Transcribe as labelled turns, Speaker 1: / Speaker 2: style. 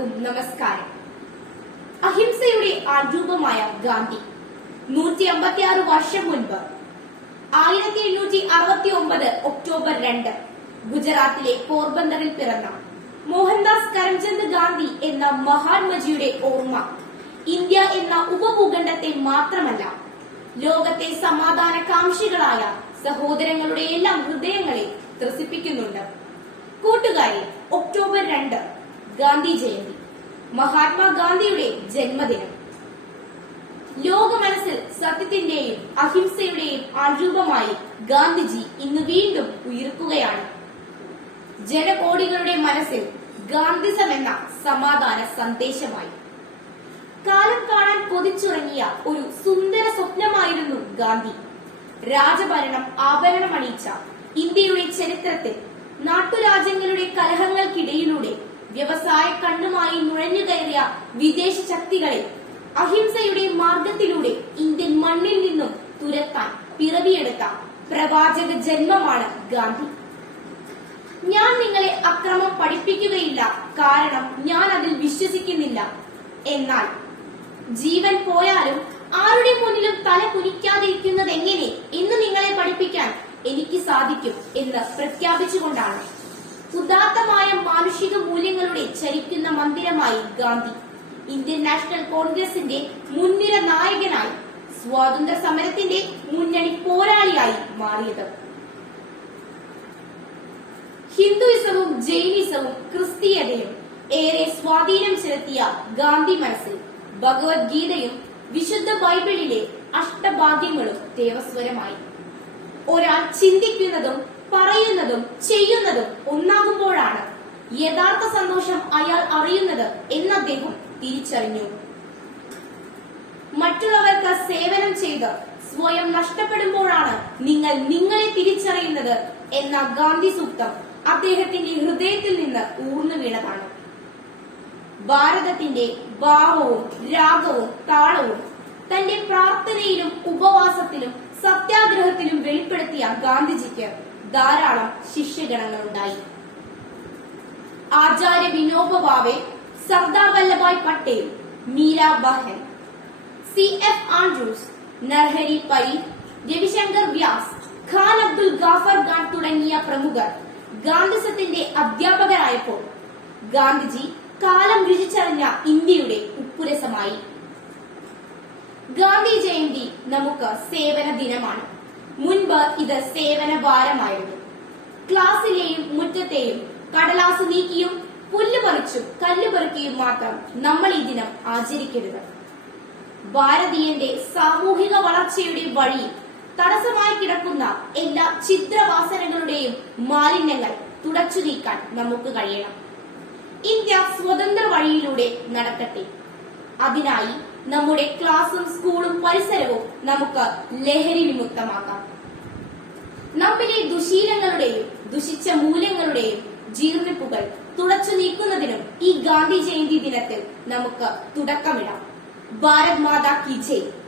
Speaker 1: എല്ലാവർക്കും നമസ്കാരം. അഹിംസയുടെ ആരൂപമായ ഗാന്ധി. നൂറ്റി അമ്പത്തി ആറ് വർഷം മുൻപ് ആയിരത്തി എണ്ണൂറ്റി അറുപത്തി ഒമ്പത് ഒക്ടോബർ രണ്ട് ഗുജറാത്തിലെ പോർബന്ദറിൽ പിറന്ന മോഹൻദാസ് കരംചന്ദ് ഗാന്ധി എന്ന മഹാത്മജിയുടെ ഓർമ്മ ഇന്ത്യ എന്ന ഉപഭൂഖണ്ഡത്തെ മാത്രമല്ല ലോകത്തെ സമാധാനകാംക്ഷികളായ സഹോദരങ്ങളുടെ എല്ലാം ഹൃദയങ്ങളെ ത്രസിപ്പിക്കുന്നുണ്ട്. കൂട്ടുകാരെ ഒക്ടോബർ രണ്ട് ഗാന്ധി ജയന്തി മഹാത്മാഗാന്ധിയുടെ ജന്മദിനം. ലോക മനസ്സിൽ സത്യത്തിന്റെയും അഹിംസയുടെയും ആരൂപമായി ഗാന്ധിജി ഇന്ന് വീണ്ടും ഉയർക്കുകയാണ് ജനകോടികളുടെ മനസ്സിൽ ഗാന്ധിസം എന്ന സമാധാന സന്ദേശമായി. കാലം കാണാൻ കൊതിച്ചുറങ്ങിയ ഒരു സുന്ദര സ്വപ്നമായിരുന്നു ഗാന്ധി. രാജഭരണം ആഭരണമണിയിച്ച ഇന്ത്യയുടെ ചരിത്രത്തിൽ നാട്ടുരാജ്യങ്ങളുടെ കലഹങ്ങൾക്കിടയിലൂടെ വ്യവസായ കണ്ണുമായി നുഴഞ്ഞു കയറിയ വിദേശ ശക്തികളെ അഹിംസയുടെ മാർഗത്തിലൂടെ ഇന്ത്യൻ മണ്ണിൽ നിന്നും തുരത്താൻ പിറവിയെടുത്ത പ്രവാചക ജന്മമാണ് ഗാന്ധി. ഞാൻ നിങ്ങളെ അക്രമം പഠിപ്പിക്കുകയില്ല. കാരണം ഞാൻ അതിൽ വിശ്വസിക്കുന്നില്ല. എന്നാൽ ജീവൻ പോയാലും ആരുടെ മുന്നിലും തല കുനിക്കാതിരിക്കുന്നത് എങ്ങനെ എന്ന് നിങ്ങളെ പഠിപ്പിക്കാൻ എനിക്ക് സാധിക്കും എന്ന് പ്രഖ്യാപിച്ചുകൊണ്ടാണ്. ഉദാത്തമായ മാനുഷിക മൂല്യങ്ങളുടെ ചരിക്കുന്ന മന്ദിരമായി ഗാന്ധി. ഇന്ത്യൻ നാഷണൽ കോൺഗ്രസിന്റെ മുൻനിര നായകനായി സ്വാതന്ത്ര്യ സമരത്തിന്റെ മുന്നണി പോരാളിയായി മാറിയത്. ഹിന്ദുയിസവും ജൈനിസവും ക്രിസ്തീയതയും ഏറെ സ്വാധീനം ചെലുത്തിയ ഗാന്ധി മനസ്സിൽ ഭഗവത്ഗീതയും വിശുദ്ധ ബൈബിളിലെ അഷ്ടഭാഗ്യങ്ങളും ദേവസ്വരമായി. ഒരാൾ ചിന്തിക്കുന്നതും പറയുന്നതും ചെയ്യുന്നതും ഒന്നാകുമ്പോഴാണ് യഥാർത്ഥ സന്തോഷം അയാൾ അറിയുന്നത് എന്ന് അദ്ദേഹം തിരിച്ചറിഞ്ഞു. മറ്റുള്ളവർക്ക് സേവനം ചെയ്ത് സ്വയം നഷ്ടപ്പെടുമ്പോഴാണ് നിങ്ങൾ നിങ്ങളെ തിരിച്ചറിയുന്നത് എന്ന ഗാന്ധി സൂക്തം അദ്ദേഹത്തിന്റെ ഹൃദയത്തിൽ നിന്ന് ഊർന്നു വീണതാണ്. ഭാരതത്തിന്റെ ഭാവവും രാഗവും താളവും തന്റെ പ്രാർത്ഥനയിലും ഉപവാസത്തിലും സത്യാഗ്രഹത്തിലും വെളിപ്പെടുത്തിയ ഗാന്ധിജിക്ക് ധാരാളം ശിഷ്യഗണങ്ങളുണ്ടായി. Acharya Vinoba Bhave Sardar Vallabhbhai Patel Meera Behn C F Andrews Narhari Pai Ravishankar Vyas Khan Abdul Ghaffar Khan തുടങ്ങിയ പ്രമുഖർ ഗാന്ധിസത്തിന്റെ അധ്യാപകരായപ്പോൾ ഗാന്ധിജി കാലം രുചിച്ചറിഞ്ഞ ഇന്ത്യയുടെ ഉപ്പുരസമായി. ഗാന്ധി ജയന്തി നമുക്ക് സേവന ദിനമാണ്. മുൻപ് ഇത് സേവന വാരമായിരുന്നു. ക്ലാസ്സിലെയും മുറ്റത്തെയും കടലാസ് നീക്കിയും പുല്ല് പറിച്ചും കല്ല് പെറുക്കിയും മാത്രം നമ്മൾ ഈ ദിനം ആചരിക്കരുത്. ഭാരതീയന്റെ സാമൂഹിക വളർച്ചയുടെ വഴി തടസ്സമായി കിടക്കുന്ന എല്ലാ ചിത്രവാസനകളുടെയും മാലിന്യങ്ങൾ തുടച്ചു നീക്കാൻ നമുക്ക് കഴിയണം. ഇന്ത്യ സ്വതന്ത്ര വഴിയിലൂടെ നടക്കട്ടെ. അതിനായി നമ്മുടെ ക്ലാസും സ്കൂളും പരിസരവും നമുക്ക് ലഹരി വിമുക്തമാക്കാം. നമ്മിലെ ദുശീലങ്ങളുടെയും ദുഷിച്ച മൂല്യങ്ങളുടെയും ജീർണിപ്പുകൾ തുടച്ചു നീക്കുന്നതിനും ഈ ഗാന്ധി ജയന്തി ദിനത്തിൽ നമുക്ക് തുടക്കമിടാം. ഭാരത് മാതാ കി ജയ്.